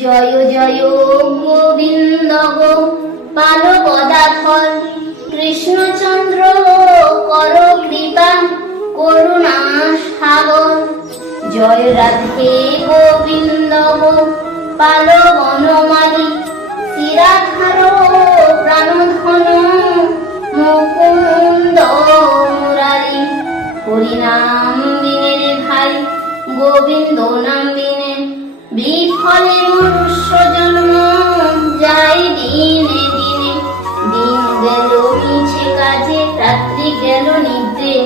জয় জয় গোবিন্দ গোপাল গদাধর কৃষ্ণচন্দ্র কর কৃপা করুণা সাগর। জয় রাধে গোবিন্দ গোপাল বনমালী শিরাধার প্রাণধন মুকুন্দ মুরারি। হরিনাম বিনে রে ভাই গোবিন্দ নাম বিনে বিফলে মনুষ্য জন্ম যায় দিনে দিনে। দিন গেল মিছে কাজে রাত্রি গেল নিদ্রে,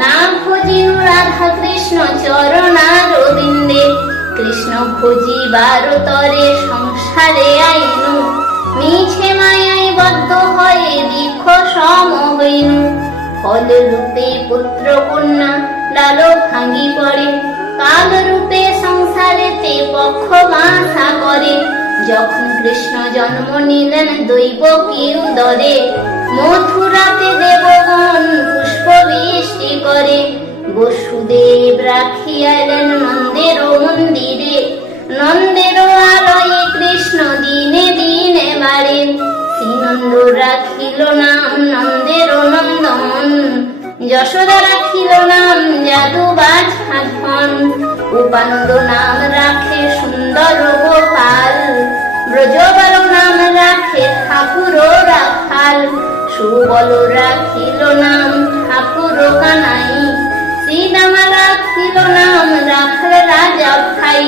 না খোঁজিনু রাধা কৃষ্ণ চরণারবিন্দে। কৃষ্ণ খোঁজিবার তরে সংসারে আইনু, মিছে মায়ায় বদ্ধ হয়ে বৃক্ষ সম হইনু। ফল রূপে পুত্র কন্যা লাল ভাঙ্গি পড়ে, কাল রূপে সংসারেতে পক্ষ বাসা করে। যখন কৃষ্ণ জন্ম নিলেন দৈব কি উদরে, মথুরাতে দেবগণ পুষ্প বৃষ্টি করে। বসুদেব রাখিয়ালেন নন্দের মন্দিরে, নন্দের আলয়ে কৃষ্ণ দিনে দিনে বাড়ে। শ্রীনন্দ রাখিল নাম নন্দের নন্দন, যশোদা রাখিল নাম যাদু বাছাধন। উপানন্দ নাম রাখে সুন্দর গোপাল, ব্রজবাল নাম রাখে ঠাকুর রাখাল। সুবল রাখিল নাম ঠাকুর কানাই, শ্রীদামা রাখিল নাম রাখাল রাজা ভাই।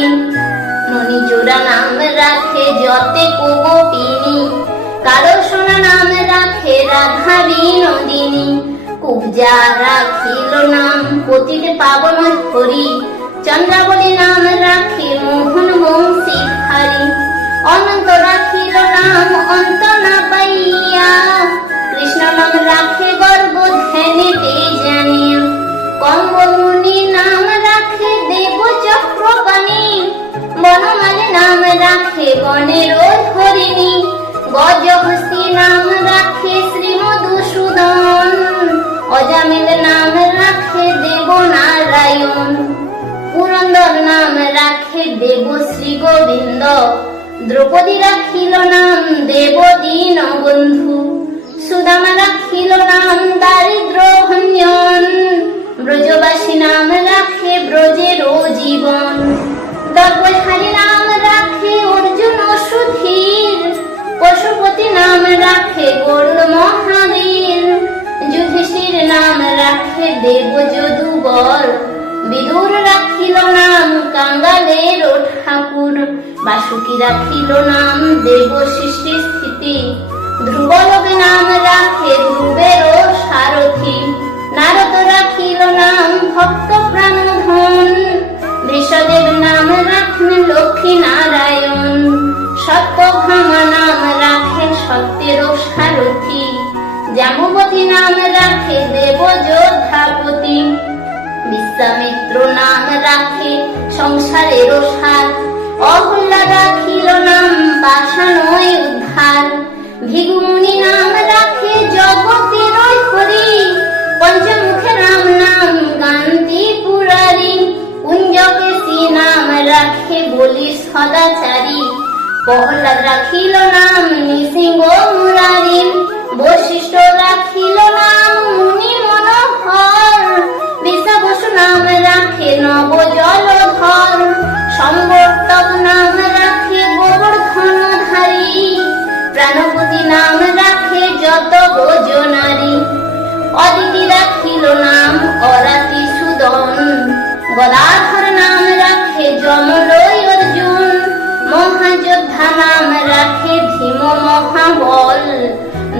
ননীচূড়া নাম রাখে যতে গোপিনী, কালো সোনা নাম রাখে রাধা বিনোদিনী। কুবজা রাখিল নাম পতিত পাবন হরি, চন্দ্রাবলী নাম রাখে মোহন বংশী হারি। অনন্ত রাখিল নাম অন্ত না পাইয়া, কৃষ্ণ নাম রাখে গর্ব ধ্যানেতে জানিয়া। কম্বমুনি নাম রাখে দেব চক্রপাণি, বনমালী নাম রাখে বনের ধরিণী। গজহস্তি নাম রাখে শ্রী মধুসূদন, অজামিল নাম রাখে দেব নারায়ণ। পুরন্দর নাম রাখে দেব শ্রী গোবিন্দ, দ্রৌপদী রাখিল নাম দেব দীন বন্ধু। সুদামা রাখিল নাম দারিদ্র ভঞ্জন, ব্রজবাসী নাম রাখে ব্রজের জীবন। দর্পধারী নাম রাখে অর্জুন সুধীর, পশুপতি নাম রাখে গরুড় মহাবীর। যুধিষ্ঠির নাম রাখে দেব যদুবর, বিদুর রাখিল নাম কাঙ্গালের ঠাকুর। বাসুকি রাখিল নাম দেব সৃষ্টি স্থিতি, ধ্রুবলবে নাম রাখে ধ্রুবের সারথি। নারদ রাখিল নাম ভক্ত প্রাণধন, বৃষদেব নাম রাখেন লক্ষ্মী নারায়ণ। সত্যভামা নাম রাখে সত্যের সারথি, জাম্বুবতী নাম রাখে দেব যোদ্ধাপতি। বিশ্বামিত্র নাম রাখে সংসারের সার, অহল্যা রাখিল নাম পাষাণয় উদ্ধার। ভৃগুমুনি নাম রাখে জগতের হরি, পঞ্চমুখে রাম নাম গান্তি পুরারি। কুঞ্জকেশী নাম রাখে বলি সদাচারী, প্রহ্লাদ রাখিল নাম নৃসিংহ মুরারি। বশিষ্ঠ রাখিল নাম মুনি মনোহর, বিশ্ববসু নাম রাখে নব জলধর। সম্বর্তক নাম রাখে গোবর্ধনধারী, প্রাণপতি নাম রাখে যত ভোজনারী। অদিতি রাখিল নাম অরাতি সুদন, গদাধর নাম রাখে যমলয় অর্জুন। মহাযোদ্ধা নাম রাখে ভীম মহাবল,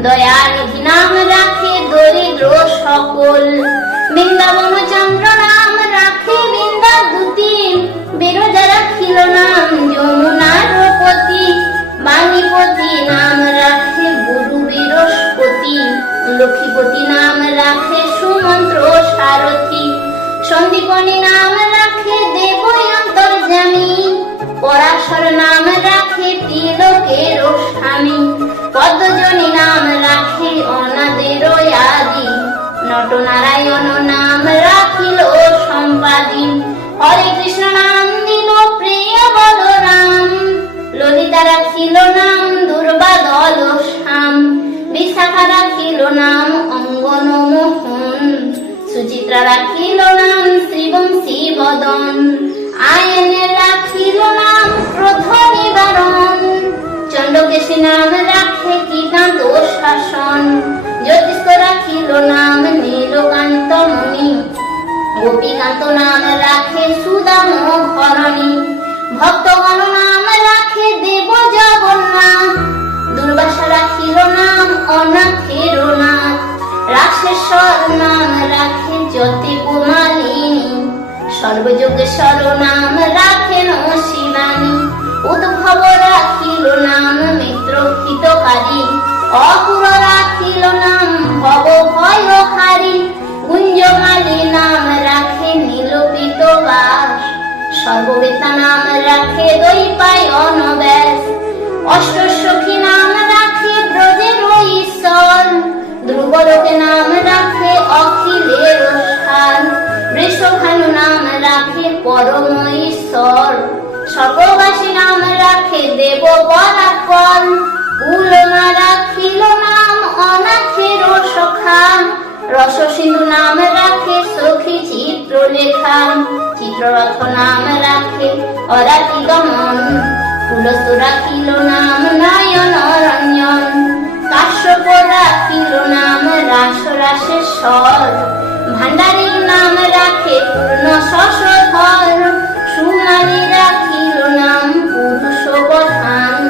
দয়ানিধি নাম রাখে দরিদ্র সকল। বৃন্দাবন চন্দ্র নাম রাখে বৃন্দাদূতি, বিরজা রাখিল নাম যমুনার পতি। বাণীপতি নাম রাখে গুরু বৃহস্পতি, লক্ষ্মীপতি নাম রাখে সুমন্ত্র সারথি। সন্দীপনী নাম রাখে দেব অন্তর্যামী, পরাশর নাম রাখে তিলকের স্বামী। পদ্মজনী নাম রাখে অনাদের আদি, নটনারায়ণ নাম রাখিল সম্পাদী। হরে কৃষ্ণ নাম দিল প্রিয় বলরাম, দুর্গা রাখিল নাম দুর্বাদল শ্যাম, বিশাখা রাখিল নাম অঙ্গন মোহন, সুচিত্রা রাখিল নাম শ্রীবংশী বদন, আয়নে রাখিল নাম ক্রোধ নিবারণ, চন্ডকেশী নাম রাখে কীটান্ত শাসন, জ্যোতিষ্ক রাখিল নাম নীলকান্ত মুনি, গোপীকান্ত নাম রাখে সুদাম ঘরণী, ভক্তগণ নাম রাখে দেব জগন্নাথ, দুর্বাসা রাখিল নাম অনাথের নাথ, রাক্ষেশ্বর নাম রাখে জ্যোতি কুমালিনী, সর্বযোগেশ্বর নাম রাখেন শিবানী, উদ্ভব রাখিল নাম মিত্র হিতকারী, অপুর রাখিল নাম ভব ভয়হারী, গুঞ্জমালী নাম রাখে নীলপিত বাস, সর্ববেতা নাম রাখে দৈপায়ন ব্যাস, অষ্টসখী নাম রাখে ব্রজের ঈশ্বর, ধ্রুবলোকে নাম রাখে অখিলের সার, বৃষভানু নাম রাখে পরম ঈশ্বর, সর্ববাসী নাম রাখে দেব পরাৎপর, উলমা রাখিল নাম অনাথের সখা, রসসিন্ধু নাম রাখে সখী চিত্রলেখা, চিত্ররথ নাম রাখে অরাতি দমন, তুলস রাখিল নাম নয়ন রঞ্জন, কাশ্যপ রাখিল নাম রাস রাসেশ্বর, ভান্ডারী নাম রাখে পূর্ণ শশধর, সুমালী রাখিল নাম পুরুষ বধান,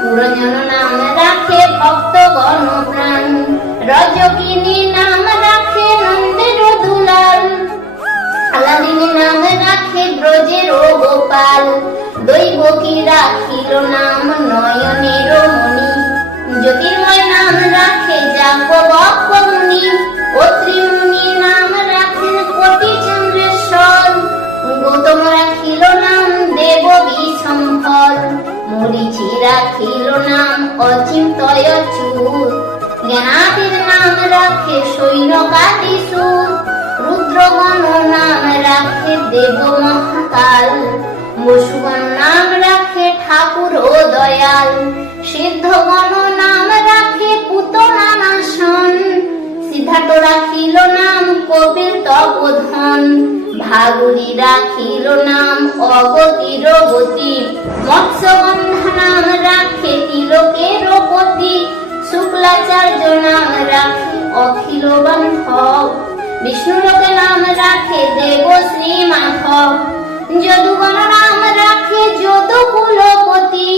পুরজন নাম রাখে ভক্তগণ প্রাণ, রজকিনী নাম রাখে নন্দের দুলাল, আলাদিনী নাম রাখে ব্রজের গোপাল, দৈবকী রাখিল নাম নয়নের মণি, জ্যোতির্ময় নাম রাখে যাজ্ঞবল্ক্য মুনি, অত্রি মুনি নাম রাখেন কোটি চন্দ্রেশ্বর, গৌতম রাখিল নাম দেব বিশম্ভর, মরীচি রাখিল নাম অচিন্তয় চূর, জ্ঞানাদির নাম রাখে সৈন্যকাদি সুর, রুদ্রগণ নাম রাখে দেব মহাকাল, বসুগণ নাম রাখে ঠাকুর ও দয়াল, সিদ্ধগণ নাম রাখে পুতনা নাশন, সিদ্ধার্থ রাখিল নাম কবির তপোধন, ভাগুরী রাখিল নাম অগতির গতি, মৎস্যগন্ধা নাম রাখে তিলকের পতি, শুক্লাচার্য নাম রাখে অখিল বান্ধব, বিষ্ণুলোকে নাম রাখে দেব শ্রী মাধব, যদুগণ নাম রাখে যদু কুলপতি,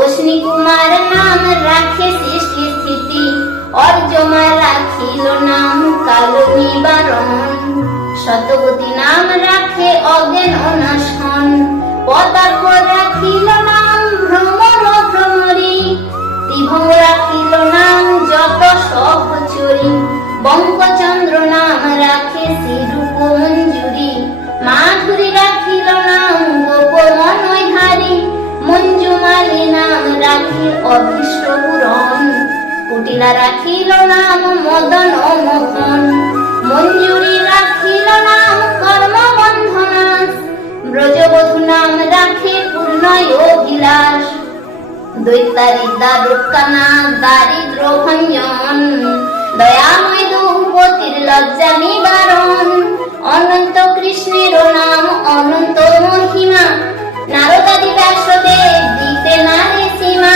অশ্বিনী কুমার নাম রাখে সৃষ্টি স্থিতি, অর্জমা রাখিল নাম কাল নিবারণ, শতপতি নাম রাখে অজ্ঞান অনাশন, পদার্ক রাখিল নাম ভ্রমর ভ্রমরী, ত্রিভঙ্গ রাখিল নাম যত সহচরী, বঙ্কচন্দ্র নাম রাখে শ্রীরূপ মঞ্জুরি, মাধুরী রাখিল নাম গোপমনহারী, মঞ্জুমালী নাম রাখে অভীষ্ট পূরণ, কুটিলা রাখিল নাম মদন মোহন, মঞ্জুরি রাখিল নাম কর্মবন্ধনাশ, ব্রজবধূ নাম রাখে পূর্ণ অভিলাষ, দৈত্যারী দারুকানা দারিদ্র ভঞ্জন, দয়াময় দ্রৌপদীর লজ্জা নিবারণ, অনন্ত কৃষ্ণের নাম অনন্ত মহিমা, নারদাদি ব্যাসদেব দিতে নারে সীমা,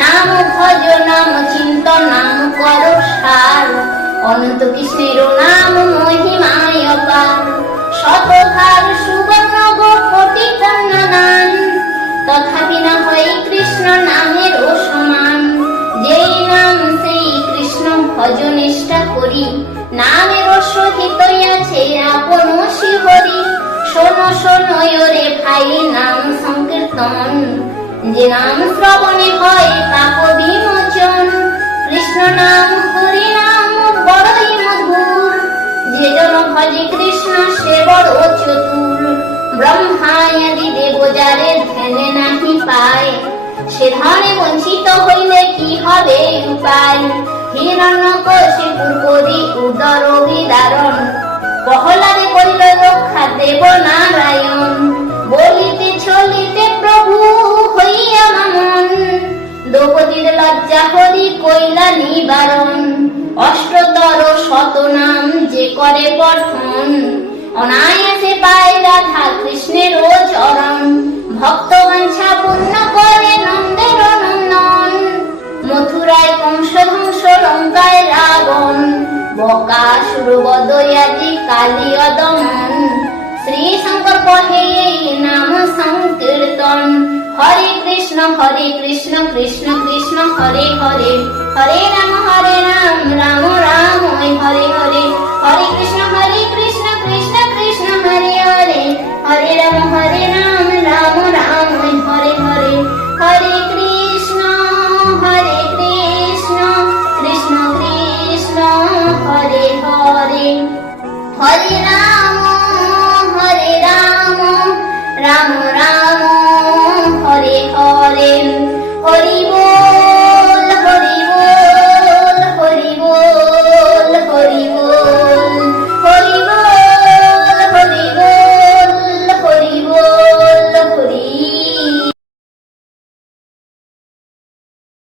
নাম ভজ নাম চিন্তন নাম কর সার, অনন্ত কৃষ্ণের নাম মহিমায় অপার, শতভার সুবর্ণ কোটি কন্যাদান, তথাপি না হয় কৃষ্ণ নামের ও সমান, যেই নাম সেই কৃষ্ণ ভজ নিষ্ঠা করি, নামের সহিত আছে আপন শিহরি, শোনো শোনো রে ভাই নাম সংকীর্তন, যে নাম শ্রবণে হয় পাপ বিমোচন, কৃষ্ণ নাম হরি নাম বড়ই মধুর, যে জন ভজে কৃষ্ণ সে বড় চতুর, ব্রহ্মায়াদি দেব যারে ধ্যানে নাহি পায়, সে ধনে বঞ্চিত হইলে কি হবে উপায়, হিরণ্যকশিপুর করি উদর বিদারণ, প্রহ্লাদে করিল রক্ষা দেব নারায়ণ, বলিতে চলিতে প্রভু হইয়া মামন, হরি কইলা নিবারণ, অষ্টতর শতনাম যে করে পঠন, অনায়াসে পায় রাধা কৃষ্ণের চরণ। ভক্ত বাঞ্ছা পূর্ণ করে নন্দের নন্দন, মথুরায় কংস ধ্বংস লঙ্কায় রাবণ, বকাসুর বদয়াদি কালিয় দমন। শ্রী শঙ্কর কহে এই নাম সংকীর্তন, হরে কৃষ্ণ কৃষ্ণ কৃষ্ণ হরে হরে, হরে রাম রাম রাম হরে হরে, হরে কৃষ্ণ কৃষ্ণ কৃষ্ণ কৃষ্ণ হরে হরে, হরে রাম